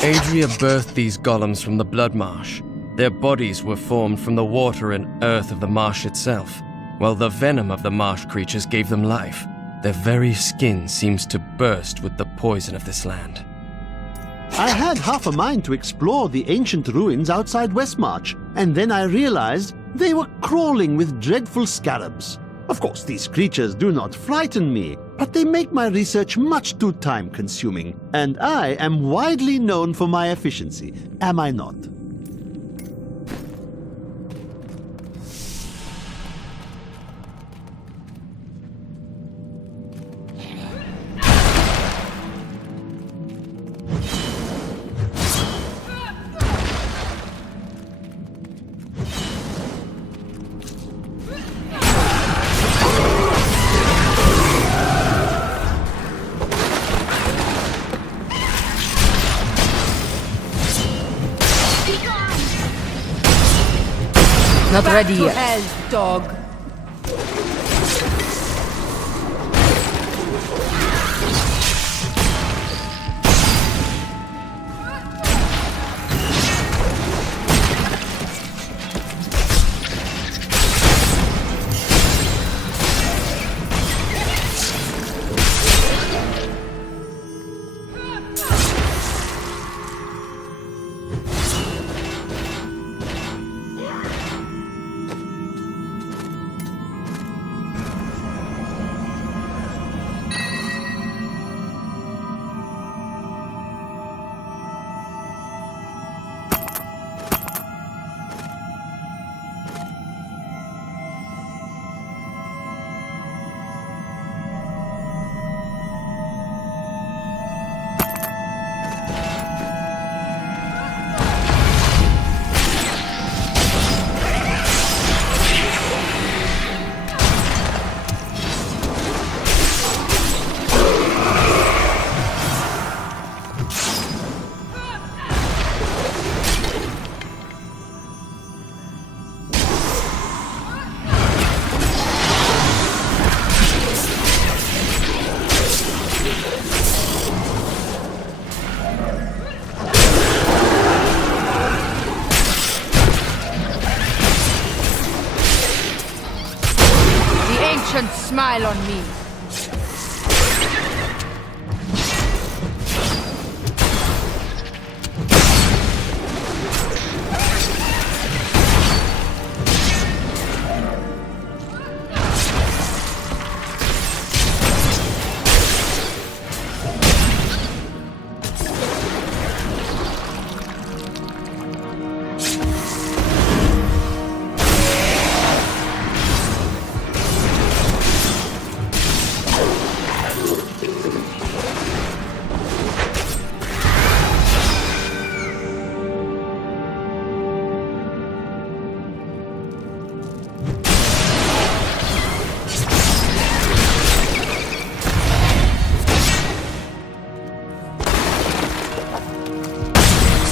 Adria birthed these golems from the blood marsh. Their bodies were formed from the water and earth of the marsh itself, while the venom of the marsh creatures gave them life. Their very skin seems to burst with the poison of this land. I had half a mind to explore the ancient ruins outside Westmarch, and then I realized they were crawling with dreadful scarabs. Of course, these creatures do not frighten me, but they make my research much too time-consuming, and I am widely known for my efficiency, am I not? Not ready yet. Hell, dog. Smile on me.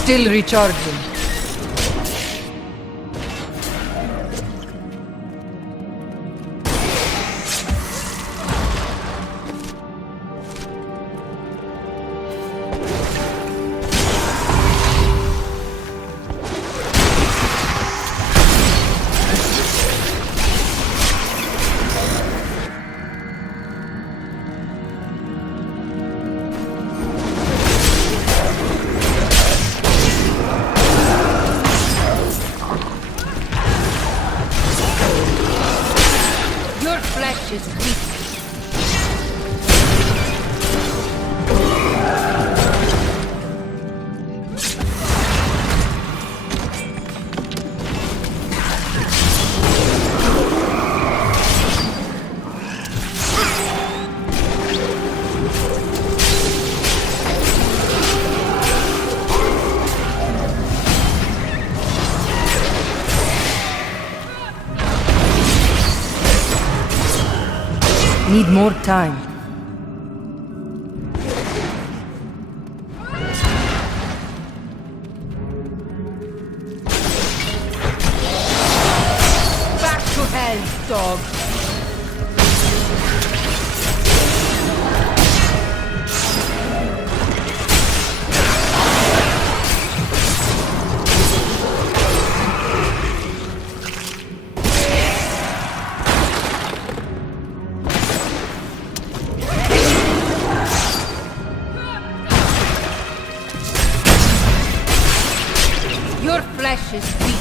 Still recharging. Is weak. Need more time. Back to hell, dog. Your flesh is weak.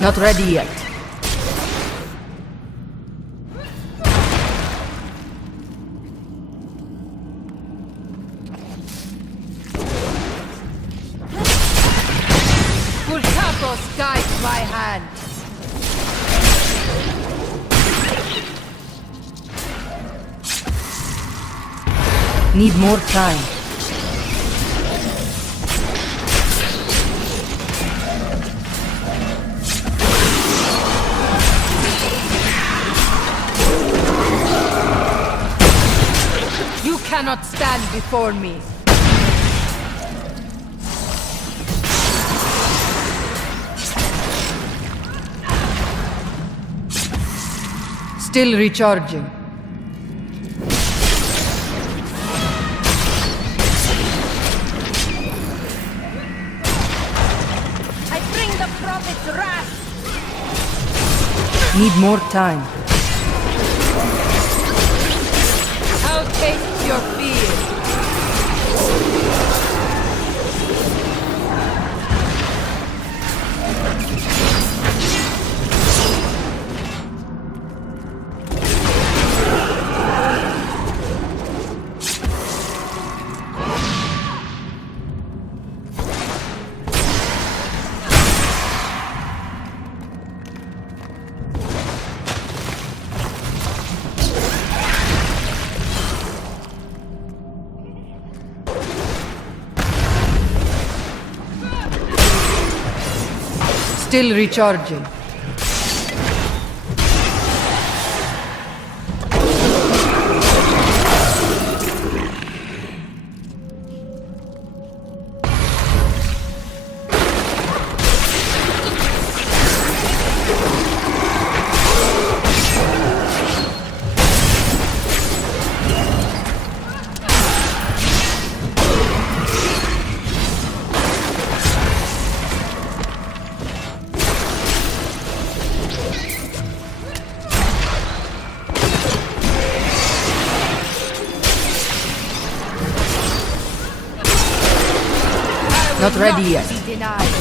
Not ready yet. Pulsatos guides my hand. Need more time. You cannot stand before me. Still recharging. I bring the prophet's wrath. Need more time. I'll taste your fear. Still recharging. Not ready yet. Be denied.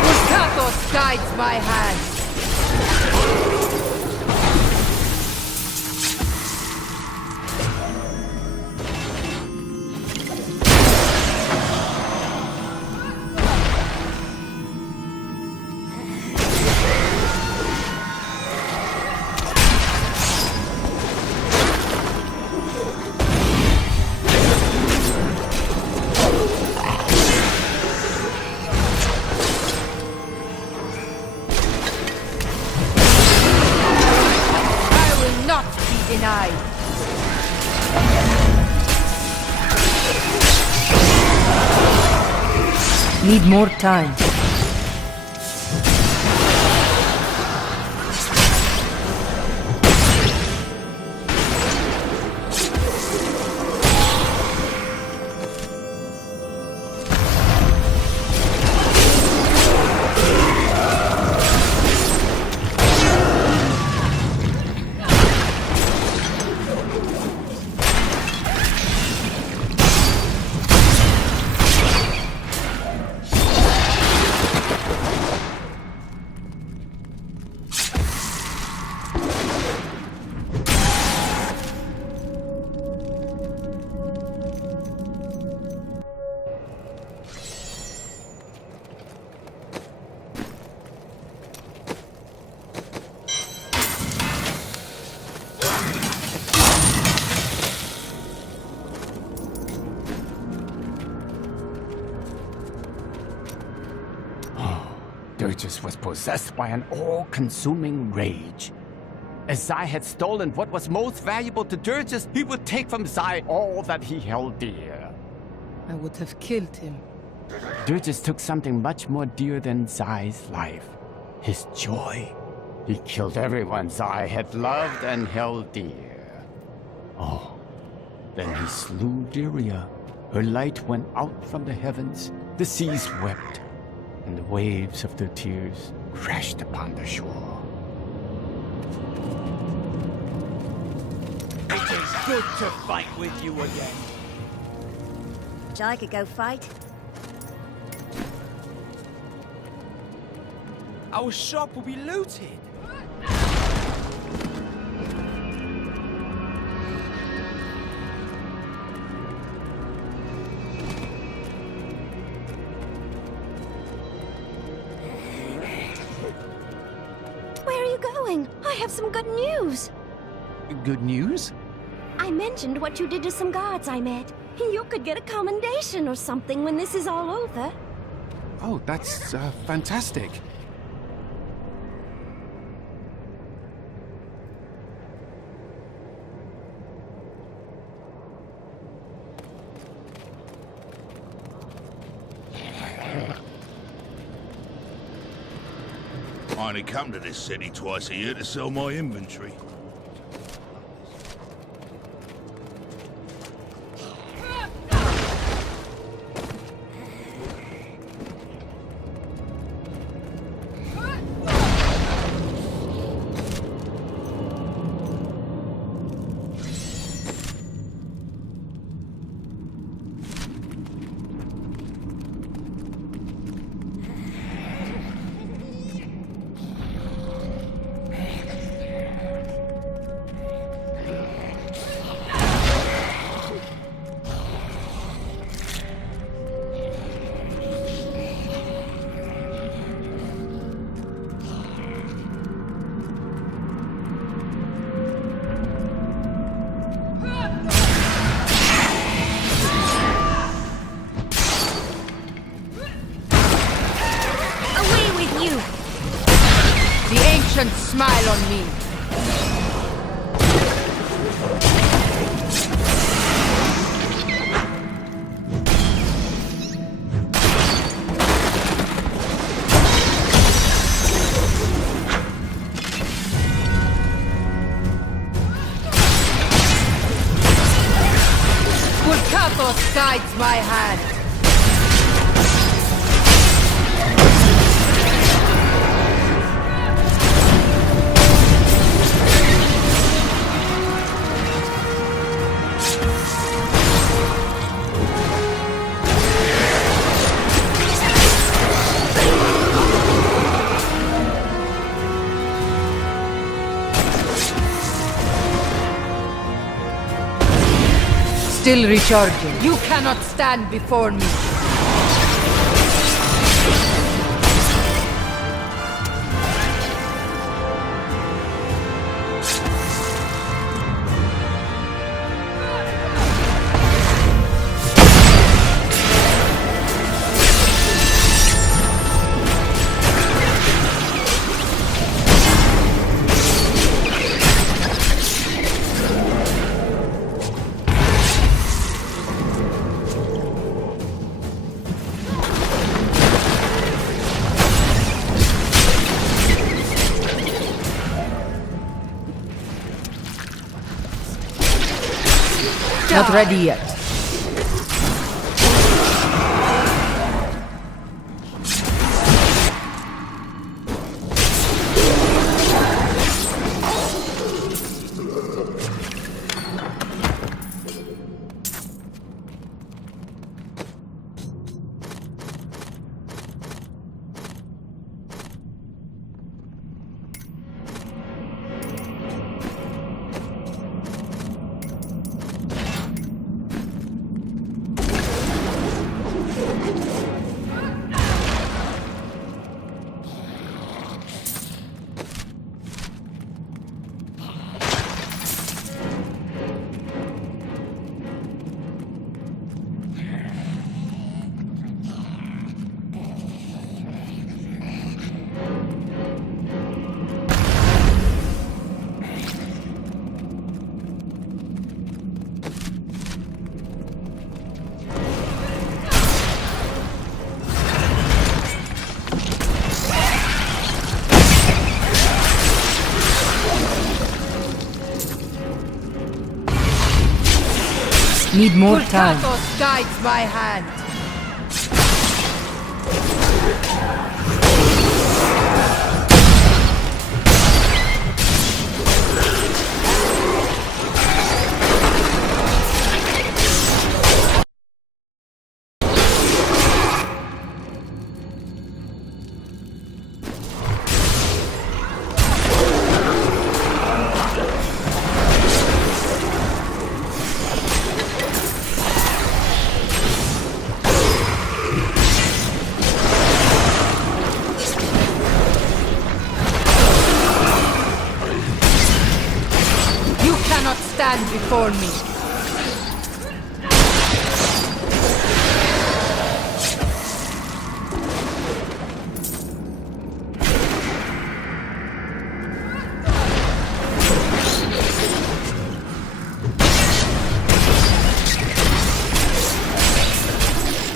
Pulsatos guides my hand. I will not be denied. Need more time. Dirges was possessed by an all-consuming rage. As Zai had stolen what was most valuable to Dirges, he would take from Zai all that he held dear. I would have killed him. Dirges took something much more dear than Zai's life. His joy. He killed everyone Zai had loved and held dear. Oh, then he slew Lyria. Her light went out from the heavens. The seas wept, and the waves of their tears crashed upon the shore. It is good to fight with you again. I could go fight. Our shop will be looted. Where are you going? I have some good news. Good news? I mentioned what you did to some guards I met. You could get a commendation or something when this is all over. Oh, that's fantastic. I only come to this city twice a year to sell my inventory. Smile on me. Kurkatos guides my hand. Still recharging. You cannot stand before me. Not ready yet. Need more time. Kratos guides my hand. Stand before me.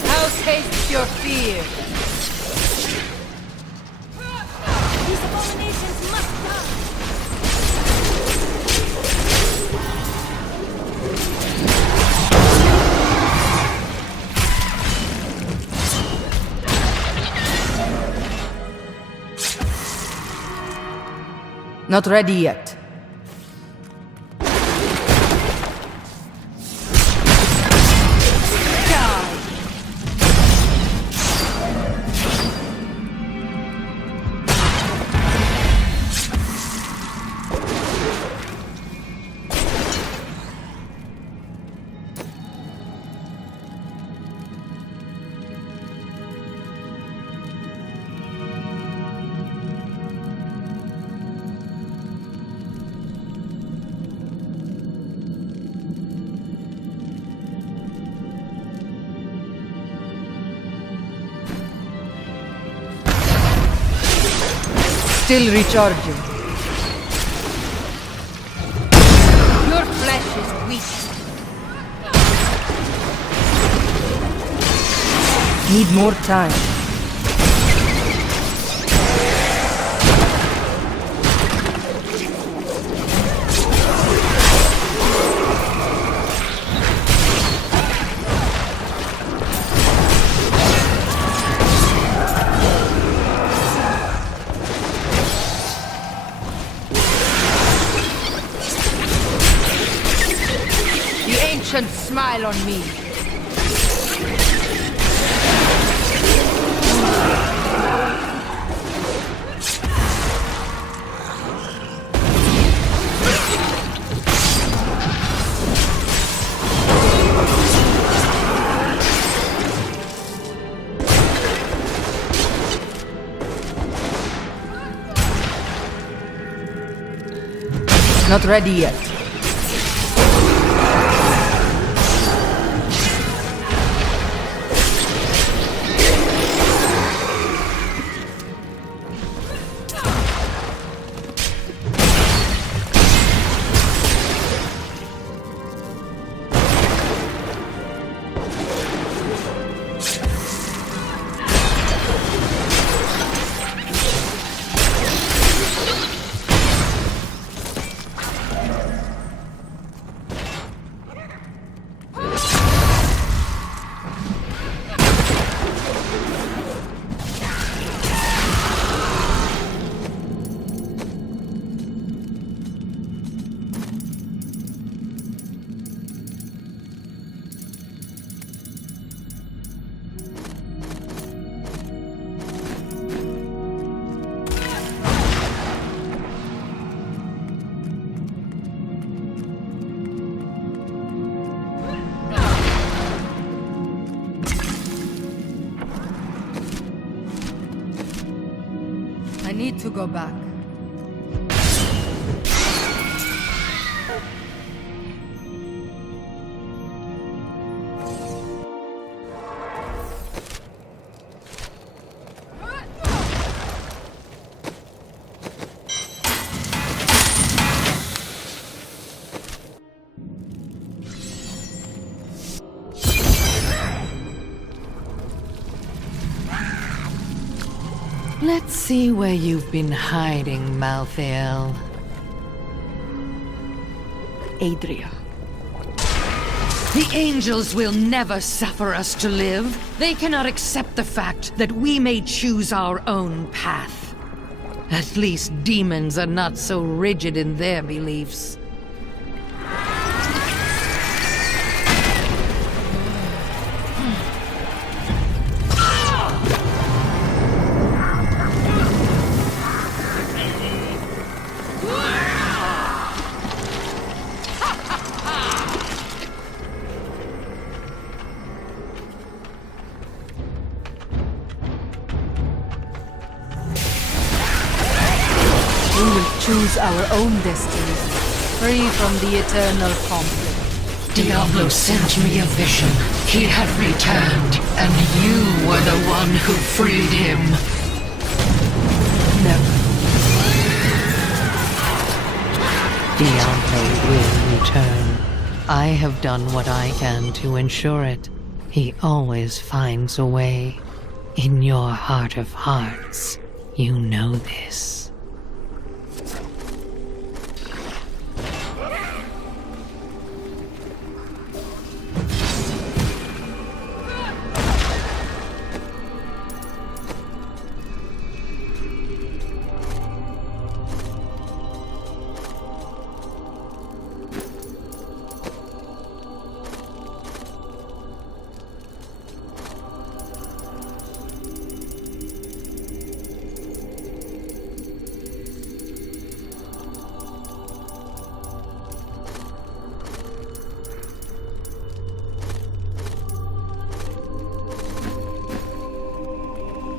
How tastes your fear? These abominations must die! Not ready yet. Still recharging. Your flesh is weak. Need more time. Smile on me. Not ready yet. I need to go back. Let's see where you've been hiding, Malthael. Adria. The angels will never suffer us to live. They cannot accept the fact that we may choose our own path. At least demons are not so rigid in their beliefs. We will choose our own destiny, free from the eternal conflict. Diablo sent me a vision. He had returned, and you were the one who freed him. Never. Diablo will return. I have done what I can to ensure it. He always finds a way. In your heart of hearts, you know this.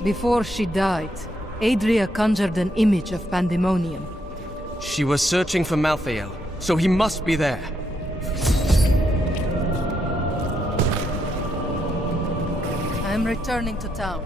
Before she died, Adria conjured an image of Pandemonium. She was searching for Malthael, so he must be there. I am returning to town.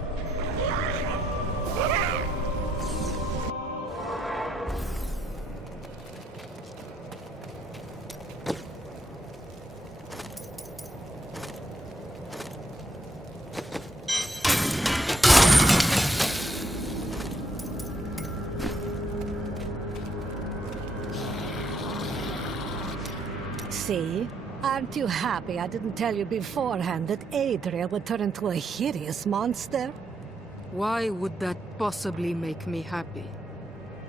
See? Aren't you happy I didn't tell you beforehand that Adria would turn into a hideous monster? Why would that possibly make me happy?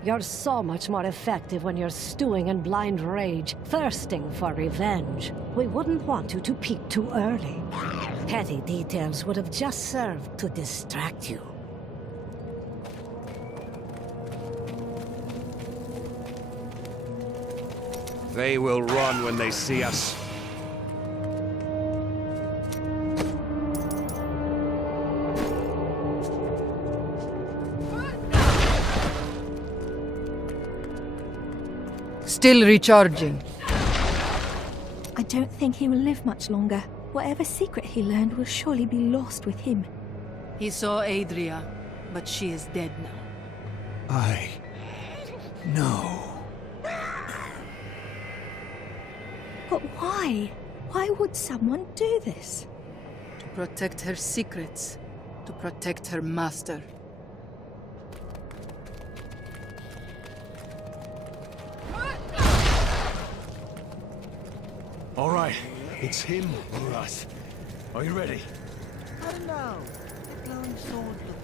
You're so much more effective when you're stewing in blind rage, thirsting for revenge. We wouldn't want you to peak too early. Petty details would have just served to distract you. They will run when they see us. Still recharging. I don't think he will live much longer. Whatever secret he learned will surely be lost with him. He saw Adria, but she is dead now. I know. But why? Why would someone do this? To protect her secrets. To protect her master. All right, it's him or us. Are you ready? I don't know. The glowing sword looks...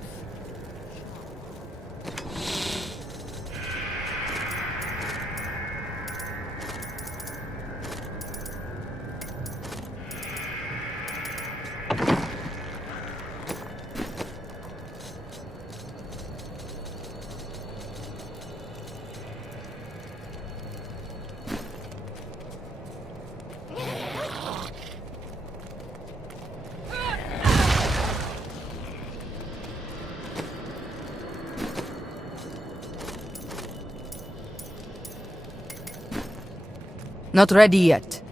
Not ready yet.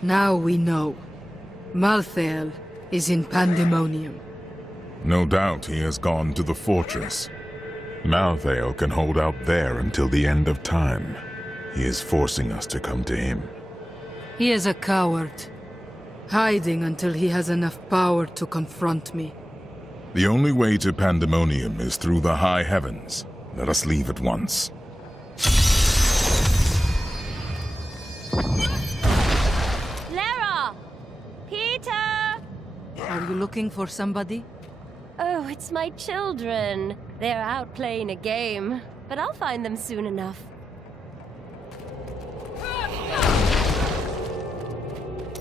Now we know. Malthael is in Pandemonium. No doubt he has gone to the fortress. Malthael can hold out there until the end of time. He is forcing us to come to him. He is a coward, hiding until he has enough power to confront me. The only way to Pandemonium is through the high heavens. Let us leave at once. Peter! Are you looking for somebody? Oh, it's my children. They're out playing a game, but I'll find them soon enough.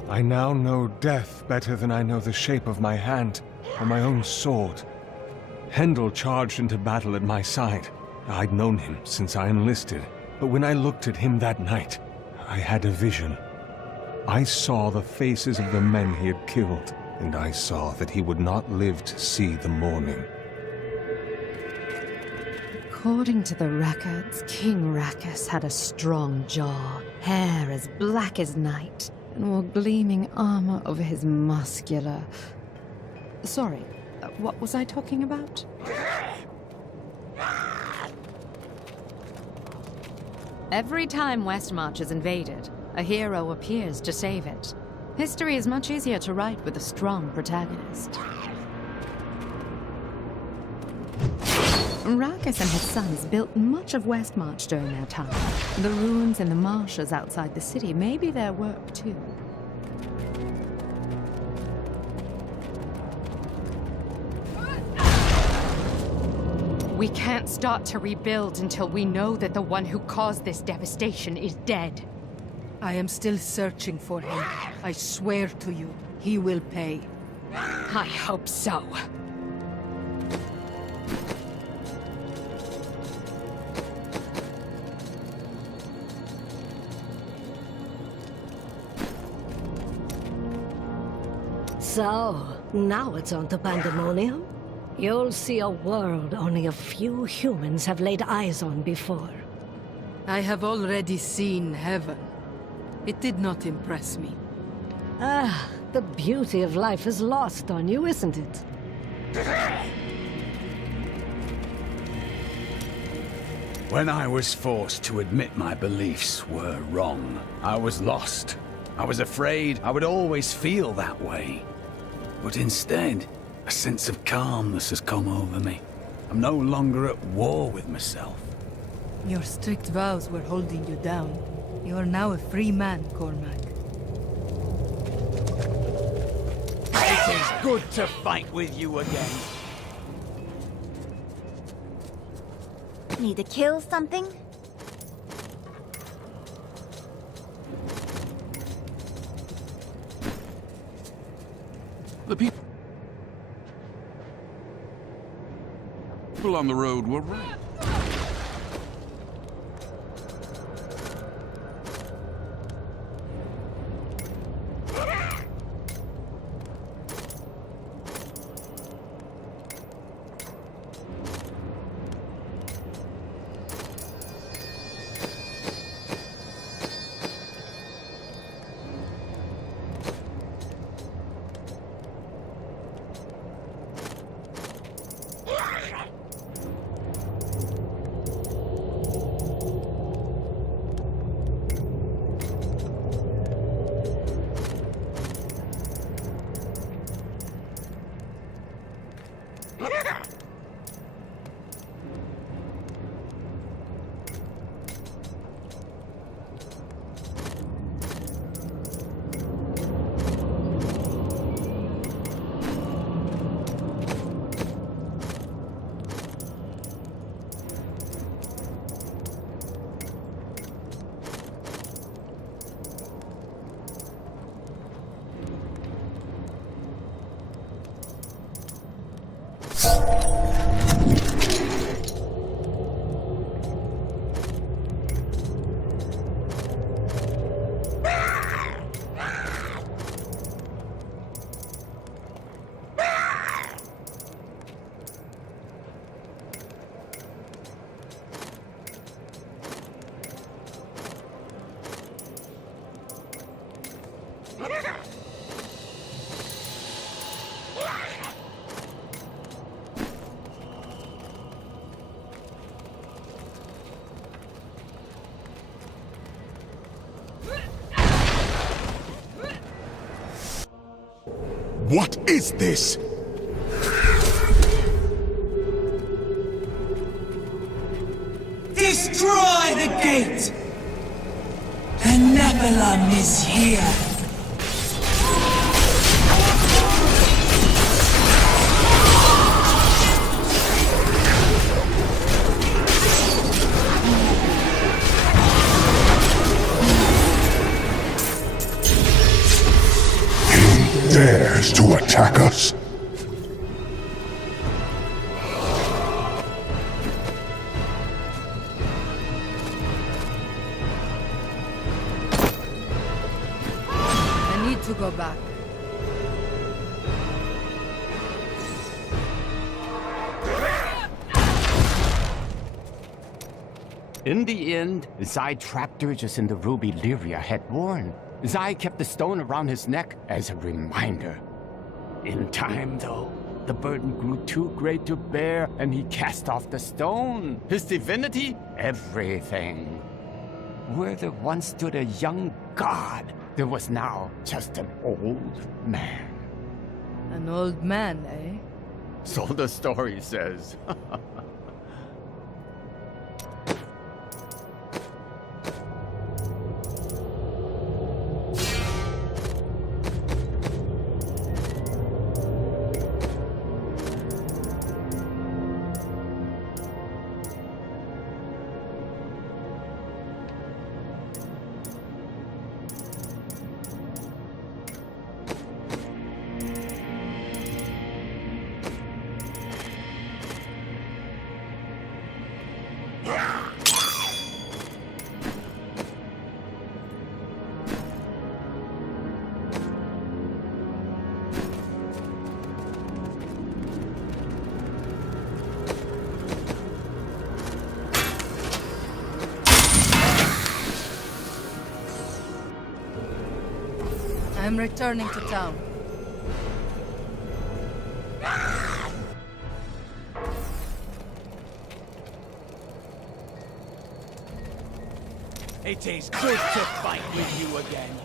I now know death better than I know the shape of my hand or my own sword. Hendel charged into battle at my side. I'd known him since I enlisted, but when I looked at him that night, I had a vision. I saw the faces of the men he had killed, and I saw that he would not live to see the morning. According to the records, King Rackus had a strong jaw, hair as black as night, and wore gleaming armor over his muscular... Sorry, what was I talking about? Every time Westmarch is invaded, a hero appears to save it. History is much easier to write with a strong protagonist. Rackus and his sons built much of Westmarch during their time. The ruins and the marshes outside the city may be their work, too. We can't start to rebuild until we know that the one who caused this devastation is dead. I am still searching for him. I swear to you, he will pay. I hope so. So, now it's on to pandemonium? You'll see a world only a few humans have laid eyes on before. I have already seen heaven. It did not impress me. Ah, the beauty of life is lost on you, isn't it? When I was forced to admit my beliefs were wrong, I was lost. I was afraid I would always feel that way. But instead, a sense of calmness has come over me. I'm no longer at war with myself. Your strict vows were holding you down. You are now a free man, Cormac. It is good to fight with you again. Need to kill something? The people on the road were right. What is this? Destroy the gate! The Nephilim is here! dares to attack us? I need to go back. In the end, Zai trapped Urgus in the ruby Lyria had worn. Zai kept the stone around his neck as a reminder. In time, though, the burden grew too great to bear, and he cast off the stone. His divinity, everything. Where there once stood a young god, there was now just an old man. An old man, eh? So the story says. I'm returning to town. It tastes good to fight with you again.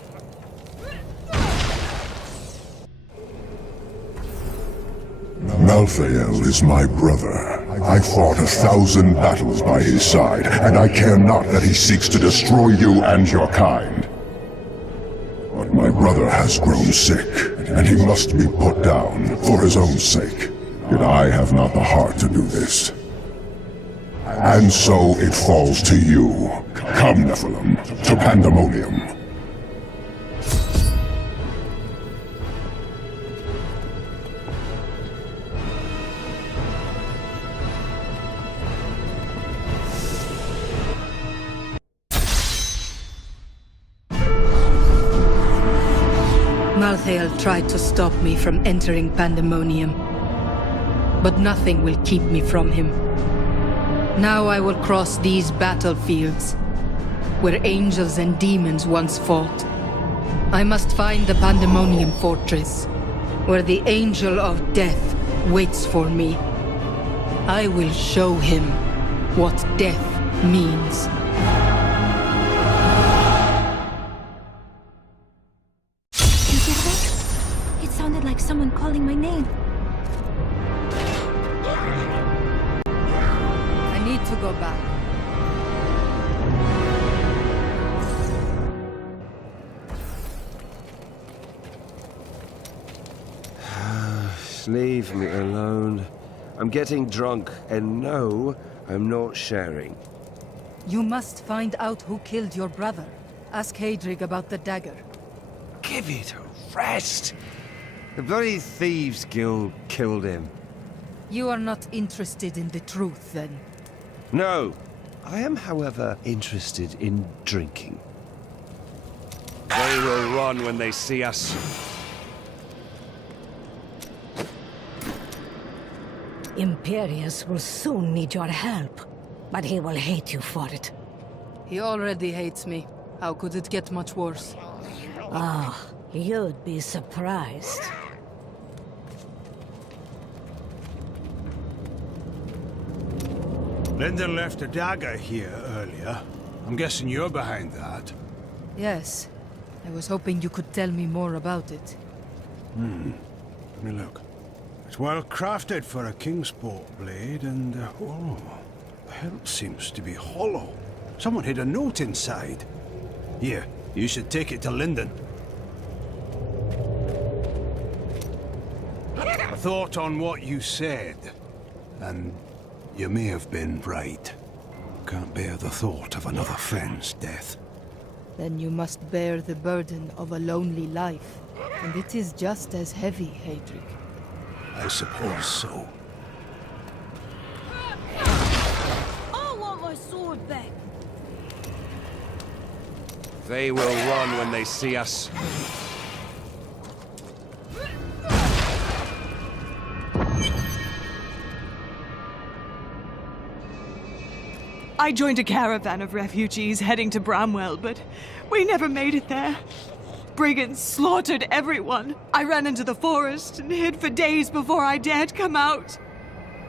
Malthael is my brother. I fought 1,000 battles by his side, and I care not that he seeks to destroy you and your kind. But my brother has grown sick, and he must be put down for his own sake. Yet I have not the heart to do this. And so it falls to you. Come, Nephilim, to Pandemonium. Malthael tried to stop me from entering Pandemonium, but nothing will keep me from him. Now I will cross these battlefields, where angels and demons once fought. I must find the Pandemonium Fortress, where the Angel of Death waits for me. I will show him what death means. You get that? It sounded like someone calling my name. I need to go back. Leave me alone. I'm getting drunk, and no, I'm not sharing. You must find out who killed your brother. Ask Hadrig about the dagger. Give it a rest! The bloody Thieves Guild killed him. You are not interested in the truth, then? No. I am, however, interested in drinking. They will run when they see us. Imperius will soon need your help, but he will hate you for it. He already hates me. How could it get much worse? Ah, you'd be surprised. Lyndon left a dagger here earlier. I'm guessing you're behind that. Yes. I was hoping you could tell me more about it. Let me look. It's well crafted for a Kingsport blade, and oh, the hilt seems to be hollow. Someone hid a note inside. Here, you should take it to Lyndon. I thought on what you said, and you may have been right. Can't bear the thought of another friend's death. then you must bear the burden of a lonely life. And it is just as heavy, Hadric. I suppose so. I want my sword back. They will run when they see us. I joined a caravan of refugees heading to Bramwell, but we never made it there. Brigands slaughtered everyone. I ran into the forest and hid for days before I dared come out.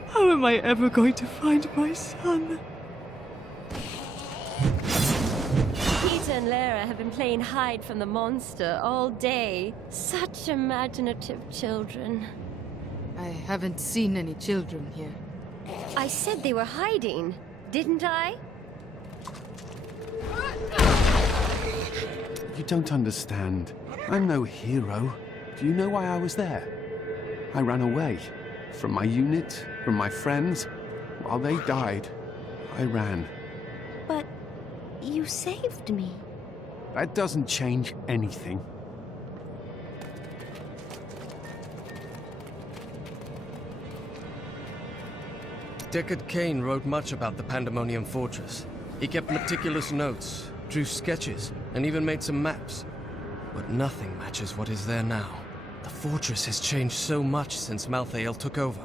How am I ever going to find my son? Peter and Lara have been playing hide from the monster all day. Such imaginative children. I haven't seen any children here. I said they were hiding, didn't I? You don't understand. I'm no hero. Do you know why I was there? I ran away. From my unit, from my friends. While they died, I ran. But you saved me. That doesn't change anything. Deckard Cain wrote much about the Pandemonium Fortress. He kept meticulous notes, drew sketches, and even made some maps. But nothing matches what is there now. The fortress has changed so much since Malthael took over.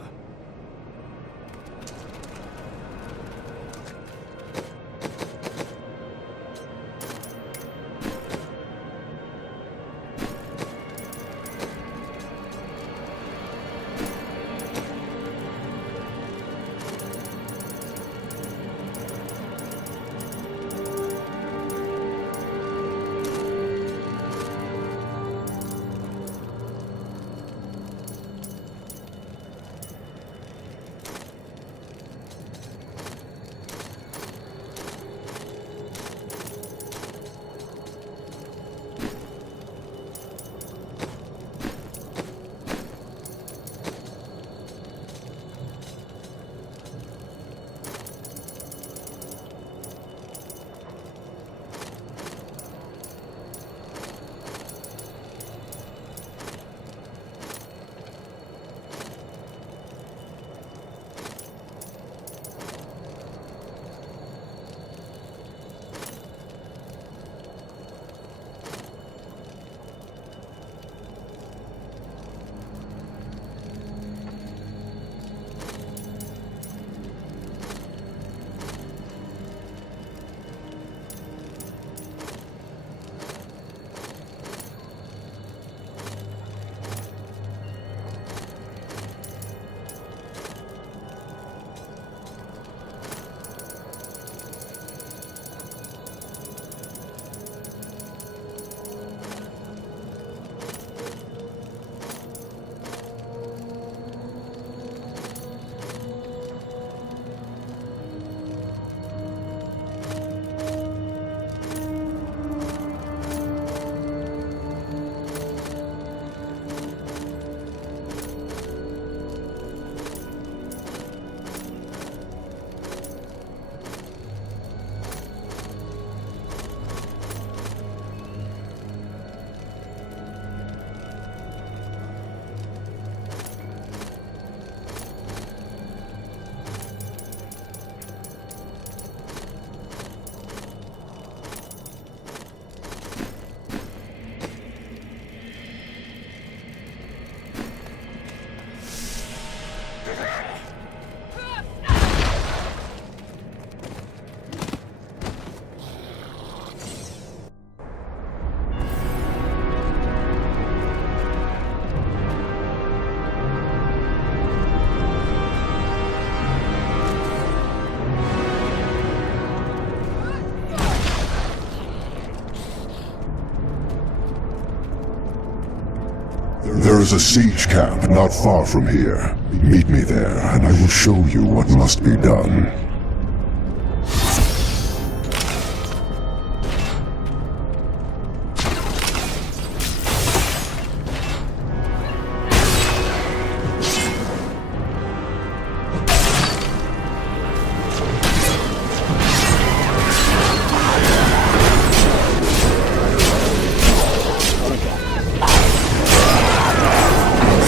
There is a siege camp not far from here. Meet me there, and I will show you what must be done.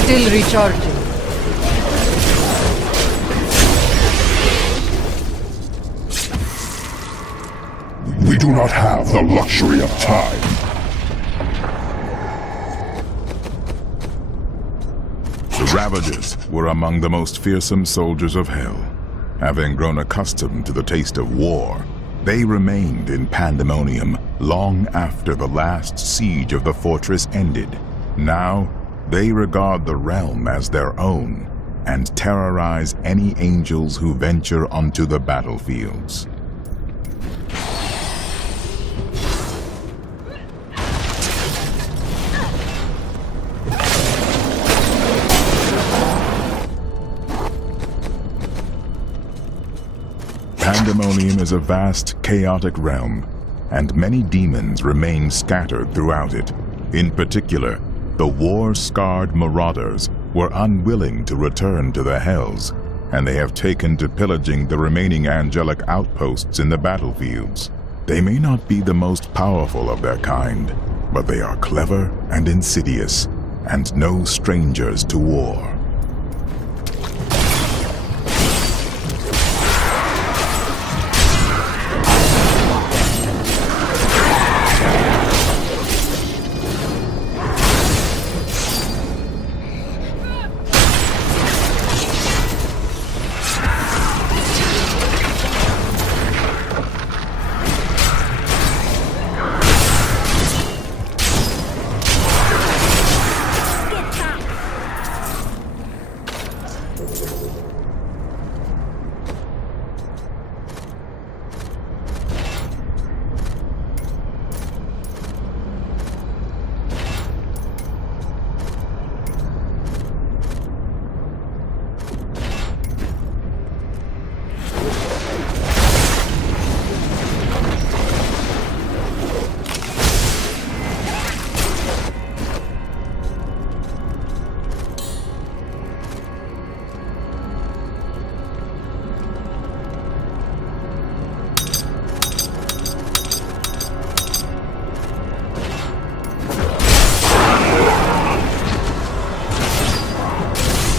Still recharging. We do not have the luxury of time. The Ravagers were among the most fearsome soldiers of Hell. Having grown accustomed to the taste of war, they remained in Pandemonium long after the last siege of the fortress ended. Now, they regard the realm as their own and terrorize any angels who venture onto the battlefields. Pandemonium is a vast, chaotic realm, and many demons remain scattered throughout it. In particular, the war-scarred Marauders were unwilling to return to the Hells, and they have taken to pillaging the remaining angelic outposts in the battlefields. They may not be the most powerful of their kind, but they are clever and insidious, and no strangers to war.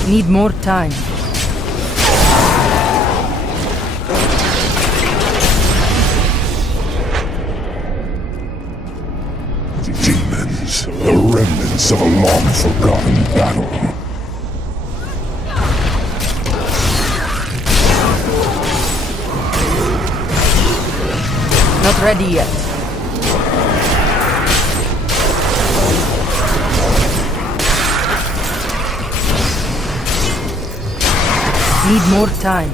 Need more time. Demons, the remnants of a long-forgotten battle. Not ready yet. Need more time.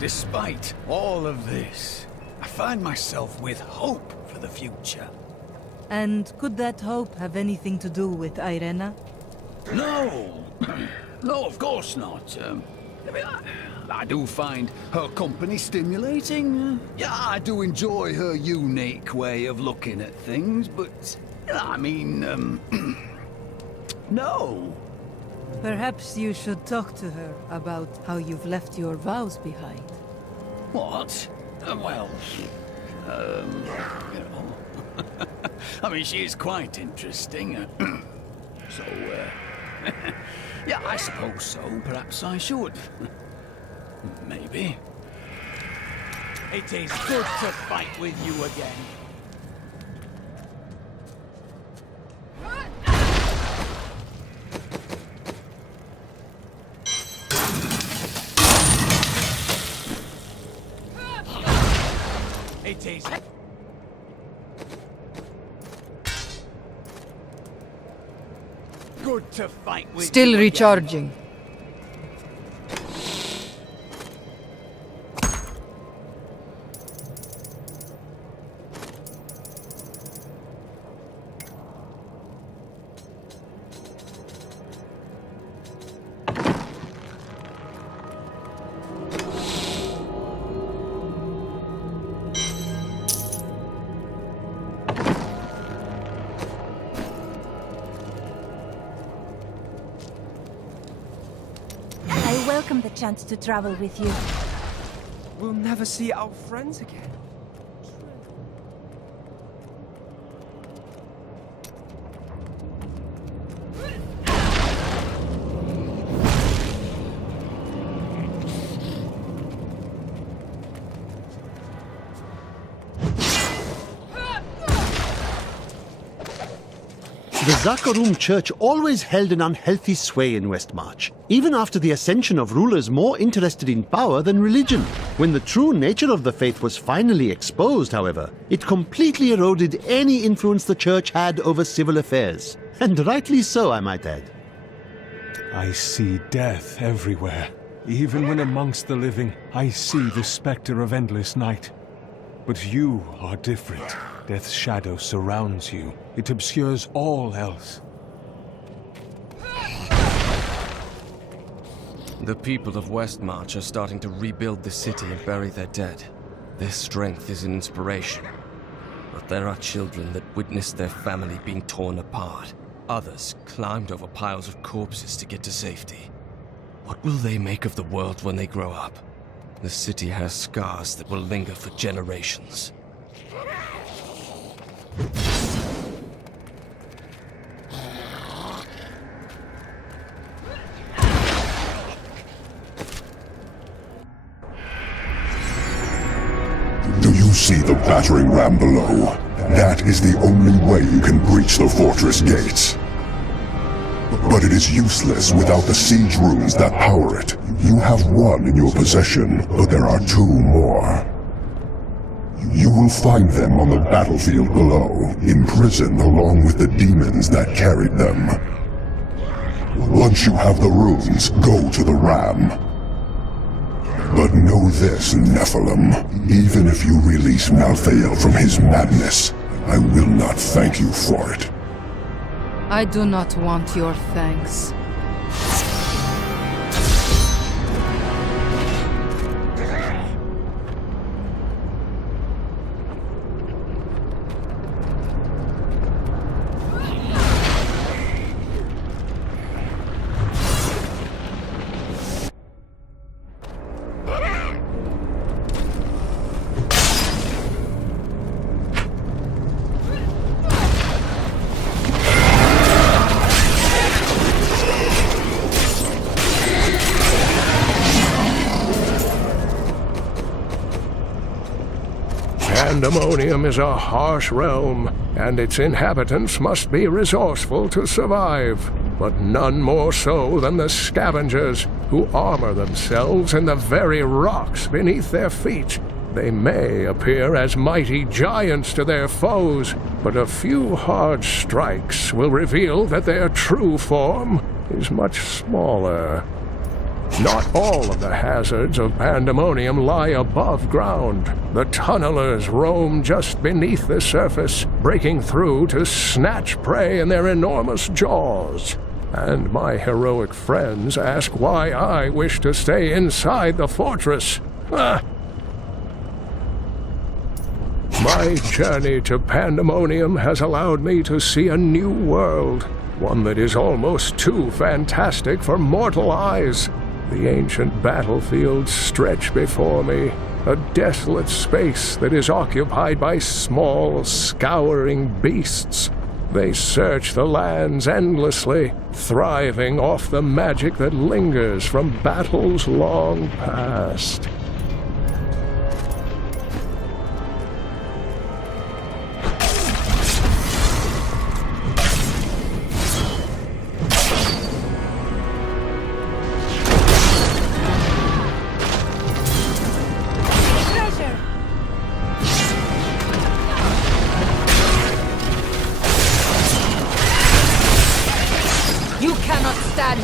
Despite all of this, I find myself with hope for the future. And could that hope have anything to do with Irena? No! No, of course not. I do find her company stimulating. Yeah, I do enjoy her unique way of looking at things, but, I mean, no. Perhaps you should talk to her about how you've left your vows behind. What? Well, you know. I mean, she is quite interesting. So, yeah, I suppose so. Perhaps I should. Maybe. It is good to fight with you again. It is... good to fight with Still you recharging. again. I welcome the chance to travel with you. We'll never see our friends again. The Zakarum Church always held an unhealthy sway in Westmarch, even after the ascension of rulers more interested in power than religion. When the true nature of the faith was finally exposed, however, it completely eroded any influence the church had over civil affairs. And rightly so, I might add. I see death everywhere. Even when amongst the living, I see the specter of endless night. But you are different. Death's shadow surrounds you. It obscures all else. The people of Westmarch are starting to rebuild the city and bury their dead. Their strength is an inspiration. But there are children that witnessed their family being torn apart. Others climbed over piles of corpses to get to safety. What will they make of the world when they grow up? The city has scars that will linger for generations. Do you see the battering ram below? That is the only way you can breach the fortress gates. But it is useless without the siege rooms that power it. You have one in your possession, but there are two more. You will find them on the battlefield below, imprisoned along with the demons that carried them. Once you have the runes, go to the ram. But know this, Nephilim. Even if you release Malthael from his madness, I will not thank you for it. I do not want your thanks. Pandemonium is a harsh realm, and its inhabitants must be resourceful to survive, but none more so than the scavengers, who armor themselves in the very rocks beneath their feet. They may appear as mighty giants to their foes, but a few hard strikes will reveal that their true form is much smaller. Not all of the hazards of Pandemonium lie above ground. The tunnelers roam just beneath the surface, breaking through to snatch prey in their enormous jaws. And my heroic friends ask why I wish to stay inside the fortress. My journey to Pandemonium has allowed me to see a new world, one that is almost too fantastic for mortal eyes. The ancient battlefields stretch before me, a desolate space that is occupied by small, scouring beasts. They search the lands endlessly, thriving off the magic that lingers from battles long past.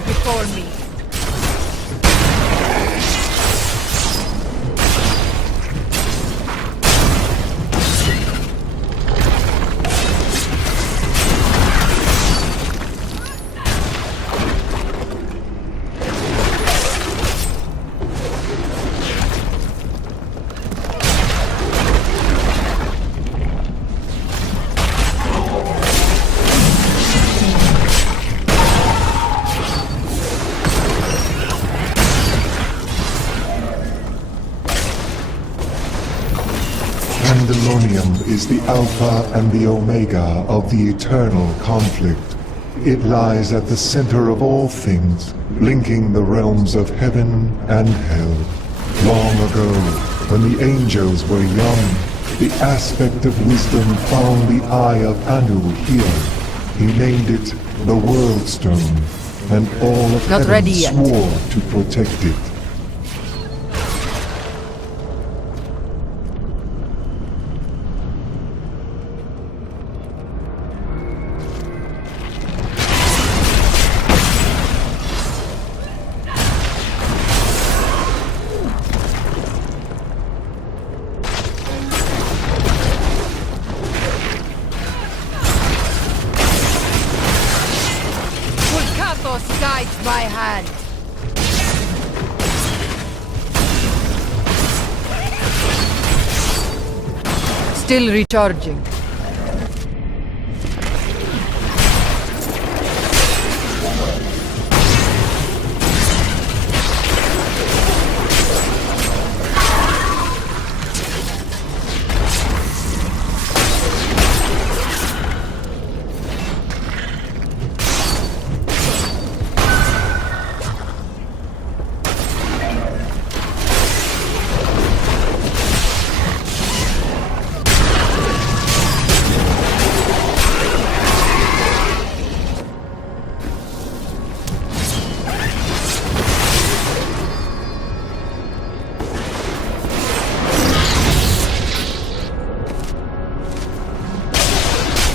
Before me. Pandemonium is the Alpha and the Omega of the eternal conflict. It lies at the center of all things, linking the realms of heaven and hell. Long ago, when the angels were young, the aspect of wisdom found the eye of Anu here. He named it the World Stone, and all of heaven swore to protect it. Guides my hand. Still recharging.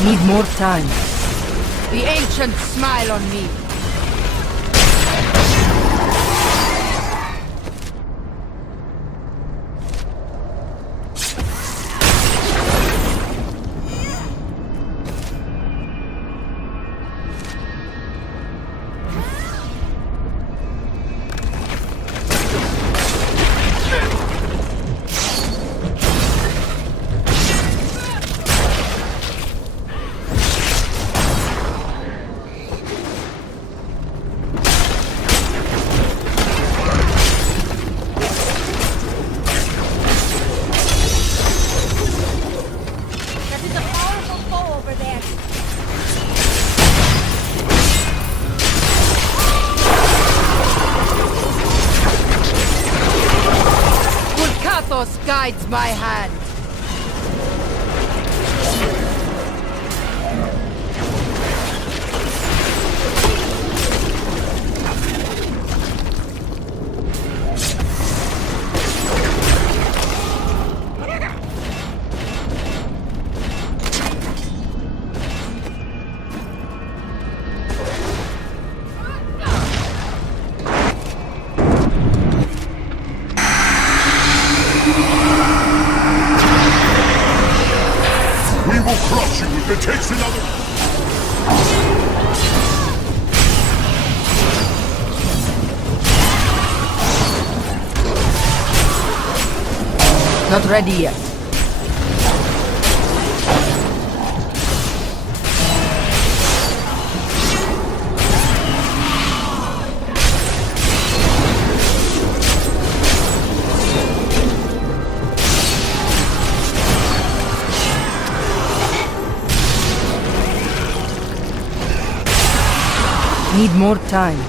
Need more time. The ancients smile on me. Guides my hand. will crush you if it takes another... Not ready yet. Need more time.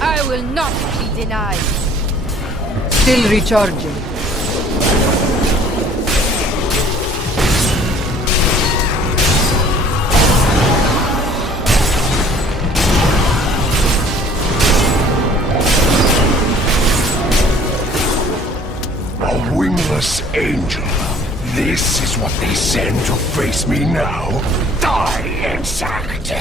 I will not be denied. Still recharging. A wingless angel. This is what they send to face me now. Die, insect!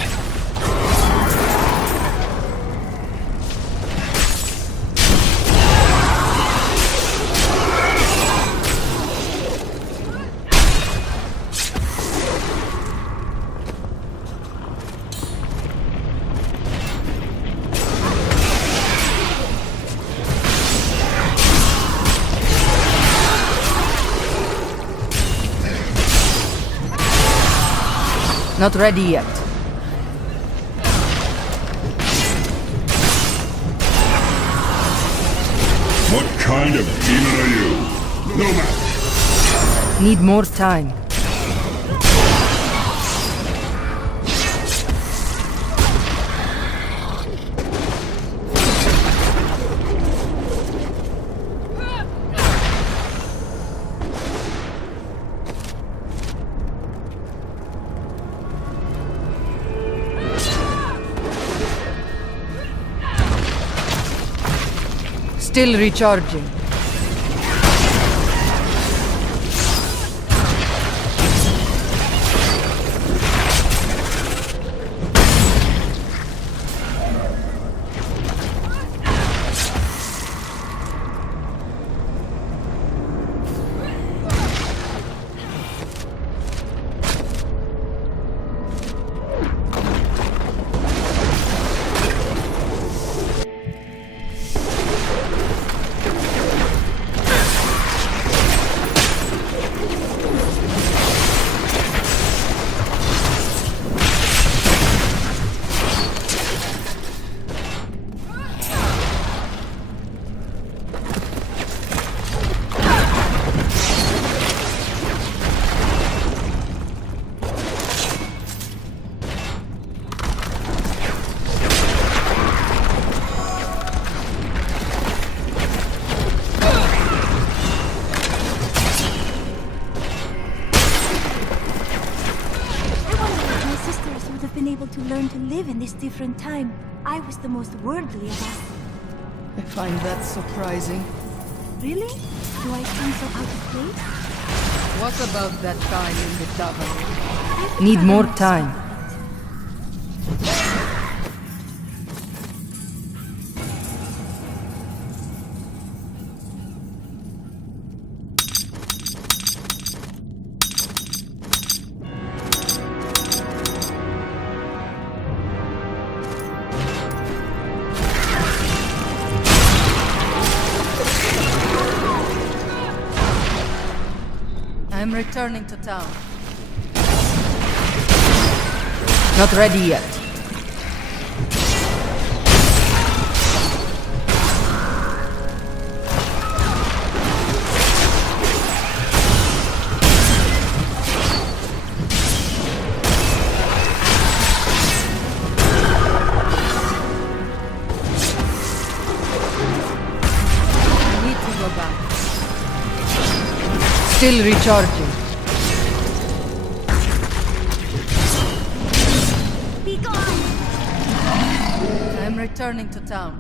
Not ready yet. What kind of demon are you? No matter. Need more time. Still recharging. To learn to live in this different time. I was the most worldly of us. I find that surprising. Really? Do I seem so out of place? What about that time in the tavern? Need more time. I'm returning to town. Not ready yet. I need to go back. Still recharging. Be gone! I'm returning to town.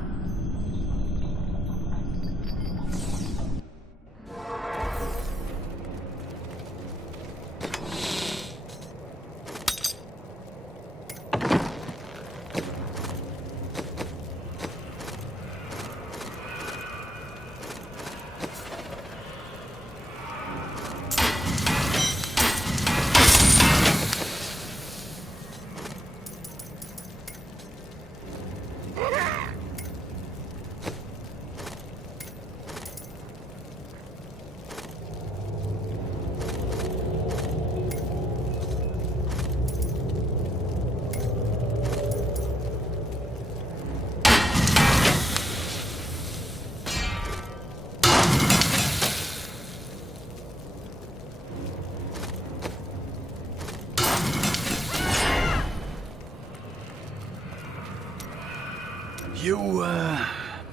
You,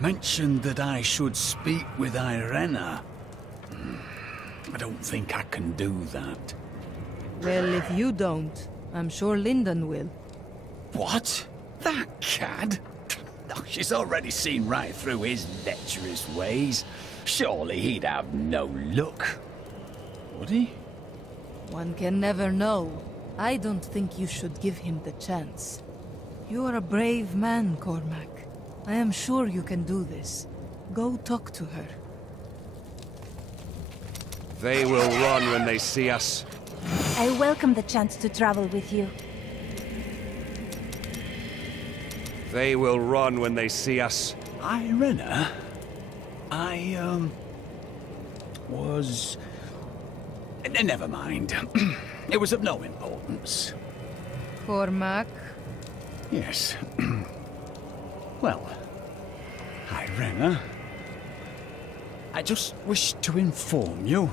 mentioned that I should speak with Irena. I don't think I can do that. Well, if you don't, I'm sure Lyndon will. What? That cad? Oh, she's already seen right through his lecherous ways. Surely he'd have no luck. Would he? One can never know. I don't think you should give him the chance. You are a brave man, Cormac. I am sure you can do this. Go talk to her. They will run when they see us. I welcome the chance to travel with you. They will run when they see us. Irena? Was... Never mind. It was of no importance. Cormac? Yes. Well, Irena, I just wish to inform you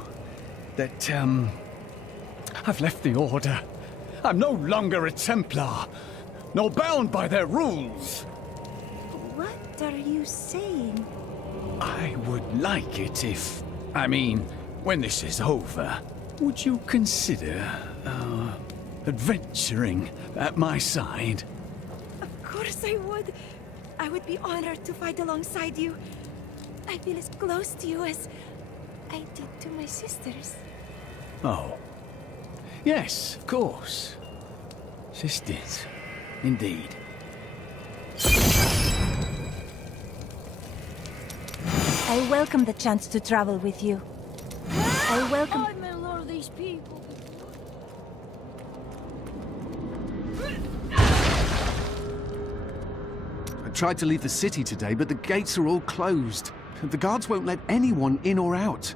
that, I've left the Order. I'm no longer a Templar, nor bound by their rules. What are you saying? I would like it if... I mean, when this is over, would you consider, adventuring at my side? Of course I would. I would be honored to fight alongside you. I feel as close to you as I did to my sisters. Oh. Yes, of course. Sisters. Indeed. I welcome the chance to travel with you. I welcome... I met a lot of these people. I tried to leave the city today, but the gates are all closed. The guards won't let anyone in or out.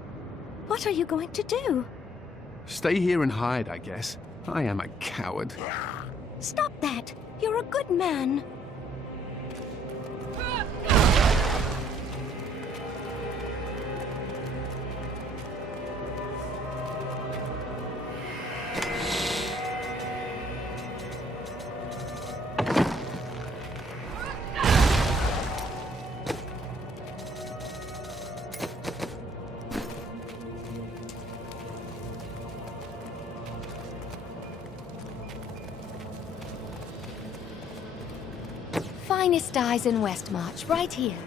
What are you going to do? Stay here and hide, I guess. I am a coward. Stop that! You're a good man. Finest eyes in Westmarch, right here.